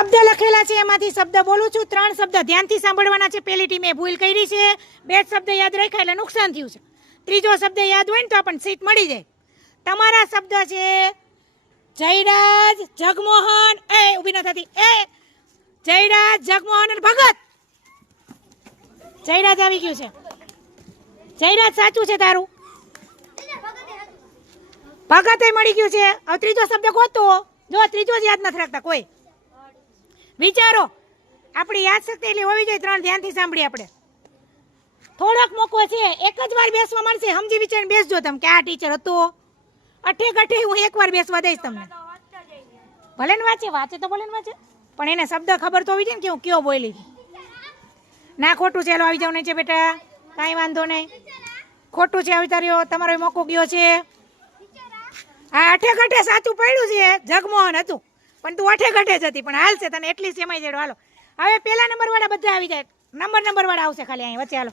શબ્દ લખેલા છે એમાંથી શબ્દ બોલું છું. 3 શબ્દ ધ્યાનથી સાંભળવાના છે. પહેલી ટીમે ભૂલ કરી છે, 2 શબ્દ યાદ રાખ્યા એટલે નુકસાન થયું છે. ત્રીજો શબ્દ યાદ હોય ને તો આપણને સીટ મળી જાય. તમારા શબ્દ છે જયરાજ, જગમોહન, ઊભી ન થતી, જયરાજ, જગમોહન અને ભગત. જયરાજ આવી ગયું છે. જયરાજ સાચું છે તારું. ભગતે મળી ગયું છે. હવે ત્રીજો શબ્દ ગોતો. જો ત્રીજો જ યાદ નથી રાખતા કોઈ. વિચારો, આપણી યાદશક્તિ એટલી હોવી જોઈએ. 3 ધ્યાનથી સાંભળી આપણે. થોડોક મોકો છે, એક જ વાર બેસવા મળશે. સમજી વિચારીને બેસજો તમે કે આ ટીચર હતો. અઠે ગઠે હું એકવાર બેસવા દઈશ તમને. ભલે ને વાંચે તો ભલે ને વાંચે, પણ એને શબ્દ ખબર તો હોવી જોઈએ ને કે હું કયો બોલી. ના ખોટું છે, આવી જાવ નહીં છે બેટા, કાંઈ વાંધો નહીં. ખોટું છે, આવી તાર્યો તમારો મોકો ગયો છે. હા, અઠે ગઠે સાચું પડ્યું છે. જગમોહન હતું, પણ તું અઠે ગઠે જ હતી. પણ હાલશે તને એટલી સેમાઈ જેડો. હાલો હવે પહેલા નંબર વાળા બધા આવી જાય. નંબર વાળા આવશે ખાલી અહીં વચ્ચે. હાલો.